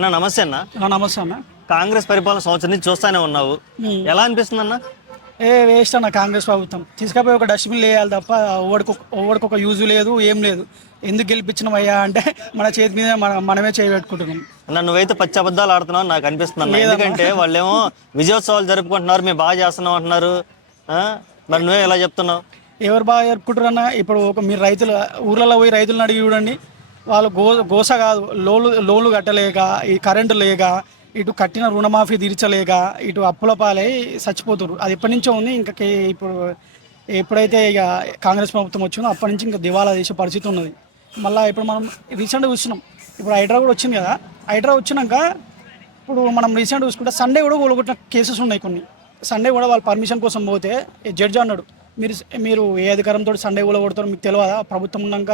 అన్న నమస్తే అన్న. నమస్తే అన్న. కాంగ్రెస్ పరిపాలన సంవత్సరం నుంచి చూస్తానే ఉన్నావు, ఎలా అనిపిస్తుంది అన్న? వేస్ట్ అన్న కాంగ్రెస్ ప్రభుత్వం. తీసుకపోయి ఒక డస్ట్బిన్ వేయాలి తప్ప ఓడికి ఒక యూజ్ లేదు, ఏం లేదు. ఎందుకు గెలిపించినవయ్యా అంటే మన చేతి మీద మనమే చేయబెట్టుకుంటున్నాం. అన్న నువ్వైతే పచ్చి అబద్ధాలు ఆడుతున్నావు నాకు అనిపిస్తుంది అన్న. ఎందుకంటే వాళ్ళేమో విజయోత్సవాలు జరుపుకుంటున్నారు, మేము బాగా చేస్తున్నాం అంటున్నారు. మరి నువ్వే ఎలా చెప్తున్నావు? ఎవరు బాగా జరుపుకుంటారన్న? ఇప్పుడు మీరు రైతులు ఊర్లలో పోయి రైతులను అడిగి చూడండి. వాళ్ళు గోస కాదు, లోన్లు కట్టలేక, ఈ కరెంటు లేక, ఇటు కట్టిన రుణమాఫీ తీర్చలేక, ఇటు అప్పుల పాలై చచ్చిపోతారు. అది ఎప్పటి నుంచో ఉంది. ఇంకా ఇప్పుడు ఎప్పుడైతే ఇక కాంగ్రెస్ ప్రభుత్వం వచ్చిందో అప్పటి నుంచి ఇంకా దివాలా చేసే పరిస్థితి ఉన్నది. మళ్ళీ ఇప్పుడు మనం రీసెంట్గా చూస్తున్నాం. ఇప్పుడు హైడ్రా కూడా వచ్చింది కదా. హైడ్రా వచ్చినాక ఇప్పుడు మనం రీసెంట్గా చూసుకుంటే సండే కూడా కూలగొట్టిన కేసెస్ ఉన్నాయి కొన్ని. సండే కూడా వాళ్ళ పర్మిషన్ కోసం పోతే జడ్జి అన్నాడు, మీరు ఏ అధికారంతో సండే కూలగొడతారో మీకు తెలియదా? ప్రభుత్వం ఉన్నాక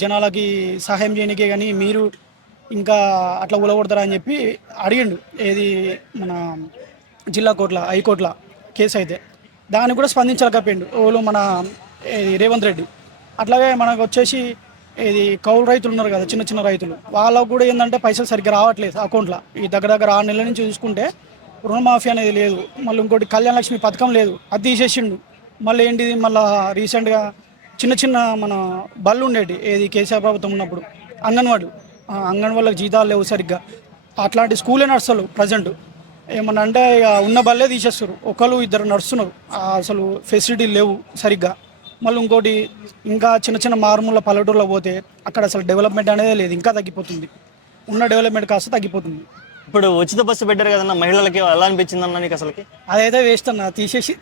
జనాలకి సహాయం చేయనికే కానీ మీరు ఇంకా అట్లా కూలగొడతారా అని చెప్పి అడిగిండు. ఏది మన జిల్లా కోర్టుల హైకోర్టుల కేసు అయితే దాన్ని కూడా స్పందించలేకపోయిండు ఓళ్ళు మన రేవంత్ రెడ్డి. అట్లాగే మనకు వచ్చేసి ఇది కౌలు రైతులు ఉన్నారు కదా, చిన్న చిన్న రైతులు, వాళ్ళకు కూడా ఏంటంటే పైసలు సరిగ్గా రావట్లేదు అకౌంట్లో. ఈ దగ్గర 6 నెలల నుంచి చూసుకుంటే రుణమాఫీ అనేది లేదు. మళ్ళీ ఇంకోటి కళ్యాణ లక్ష్మి పథకం లేదు, అది తీసేసిండు. మళ్ళీ ఏంటిది, మళ్ళీ రీసెంట్గా చిన్న మన బళ్ళు ఉండేటి ఏది కేసీఆర్ ప్రభుత్వం ఉన్నప్పుడు అంగన్వాళ్ళకి జీతాలు లేవు సరిగ్గా. అట్లాంటి స్కూలే నడుస్తారు ప్రజెంట్. ఏమన్నా అంటే ఇక ఉన్న బళ్ళే తీసేస్తారు, ఒకరు ఇద్దరు నడుస్తున్నారు. అసలు ఫెసిలిటీలు లేవు సరిగ్గా. మళ్ళీ ఇంకోటి ఇంకా చిన్న మారుమూల పల్లెటూరులో పోతే అక్కడ అసలు డెవలప్మెంట్ అనేది లేదు, ఇంకా తగ్గిపోతుంది. ఉన్న డెవలప్మెంట్ కాస్త తగ్గిపోతుంది. ఇప్పుడు ఉచిత బస్సు పెట్టారు కదన్న మహిళలకి, ఎలా అనిపించింది అన్న నీకు అసలుకి? అదైతే వేస్ట్ అన్న.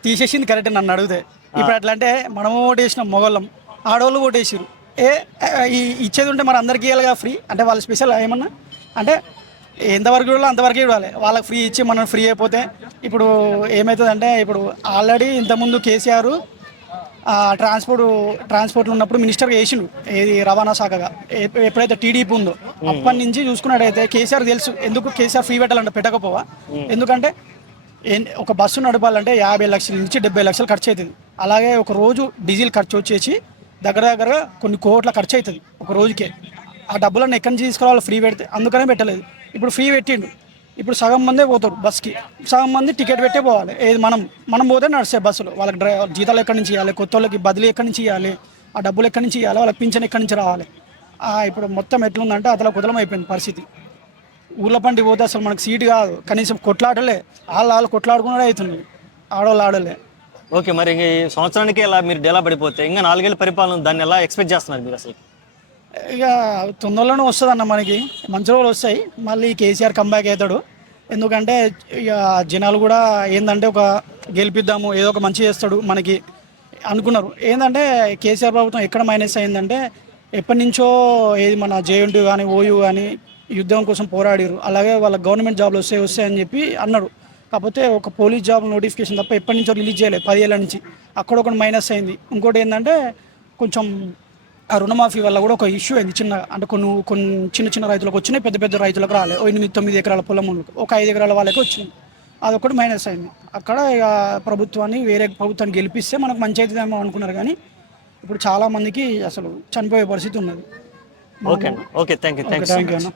తీసేసింది కరెక్ట్ నన్ను అడిగితే. ఇప్పుడు అట్లా అంటే మనము ఓటేసినాం మొగోళ్ళం, ఆడవాళ్ళు ఓటేసారు. ఇచ్చేది ఉంటే మరి అందరికీ ఇవ్వాలిగా ఫ్రీ. అంటే వాళ్ళు స్పెషల్ ఏమన్నా అంటే ఎంతవరకు ఇవ్వాలి అంతవరకే ఇవ్వాలి. వాళ్ళకి ఫ్రీ ఇచ్చి మనం ఫ్రీ అయిపోతే ఇప్పుడు ఏమవుతుందంటే, ఇప్పుడు ఆల్రెడీ ఇంతకుముందు కేసీఆర్ ట్రాన్స్పోర్ట్లో ఉన్నప్పుడు మినిస్టర్గా వేసిండు, ఏది రవాణా శాఖగా. ఎప్పుడైతే టీడీపీ ఉందో అప్పటి నుంచి చూసుకున్నట్టయితే కేసీఆర్ తెలుసు ఎందుకు కేసీఆర్ ఫ్రీ పెట్టాలంటే పెట్టకపోవా. ఎందుకంటే ఒక బస్సు నడపాలంటే 50 లక్షల నుంచి 70 లక్షలు ఖర్చు అవుతుంది. అలాగే ఒక రోజు డీజిల్ ఖర్చు వచ్చేసి దగ్గర కొన్ని కోట్ల ఖర్చు అవుతుంది ఒక రోజుకే. ఆ డబ్బులను ఎక్కడి నుంచి తీసుకురావాలి ఫ్రీ పెడితే? అందుకనే పెట్టలేదు. ఇప్పుడు ఫ్రీ పెట్టిండు. ఇప్పుడు సగం మందే పోతారు బస్కి, సగం మంది టికెట్ పెట్టే పోవాలి. ఏది మనం పోతే నడిచే బస్సులు. వాళ్ళకి జీతాలు ఎక్కడి నుంచి ఇవ్వాలి, కొత్త వాళ్ళకి బదిలీ ఎక్కడి నుంచి ఇవ్వాలి, ఆ డబ్బులు ఎక్కడి నుంచి ఇవ్వాలి, వాళ్ళకి పింఛన్ ఎక్కడి నుంచి రావాలి. ఇప్పుడు మొత్తం ఎట్లుందంటే అతల కుదలం అయిపోయింది పరిస్థితి. ఊళ్ళ పండి పోతే అసలు మనకు సీటు కాదు, కనీసం కొట్లాడలే. వాళ్ళు కొట్లాడుకున్నాడే అవుతుంది, ఆడవాళ్ళు ఆడలే. ఓకే, మరి ఈ సంవత్సరానికి ఎలా మీరు డేలా పడిపోతే ఇంకా 4 ఏళ్ళ పరిపాలన దాన్ని ఎలా ఎక్స్పెక్ట్ చేస్తున్నారు మీరు అసలు? ఇక తొందరలోనే వస్తుంది అన్న, మనకి మంచి రోజులు వస్తాయి. మళ్ళీ కేసీఆర్ కంబ్యాక్ అవుతాడు. ఎందుకంటే ఇక జనాలు కూడా ఏంటంటే ఒక గెలిపిద్దాము, ఏదో ఒక మంచి చేస్తాడు మనకి అనుకున్నారు. ఏంటంటే కేసీఆర్ ప్రభుత్వం ఎక్కడ మైనస్ అయిందంటే, ఎప్పటి నుంచో ఏది మన జేఎన్టీ కానీ ఓయూ కానీ యుద్ధం కోసం పోరాడారు. అలాగే వాళ్ళ గవర్నమెంట్ జాబ్లు వస్తాయి అని చెప్పి అన్నారు. కాకపోతే ఒక పోలీస్ జాబ్ నోటిఫికేషన్ తప్ప ఎప్పటి నుంచో రిలీజ్ చేయలేదు 10 ఏళ్ళ నుంచి. అక్కడ ఒక మైనస్ అయింది. ఇంకోటి ఏంటంటే కొంచెం ఆ రుణమాఫీ వల్ల కూడా ఒక ఇష్యూ అయింది చిన్నగా. అంటే కొన్ని చిన్న రైతులకు వచ్చినాయి, పెద్ద రైతులకు రాలేదు. 8-9 ఎకరాల పొలం ఒక 5 ఎకరాల వాళ్ళకి వచ్చింది. అదొకటి మైనస్ అయింది. అక్కడ ఇక వేరే ప్రభుత్వాన్ని గెలిపిస్తే మనకు మంచి అవుతుందేమో అనుకున్నారు. కానీ ఇప్పుడు చాలామందికి అసలు చనిపోయే పరిస్థితి ఉన్నది. ఓకే థ్యాంక్ యూ అన్న.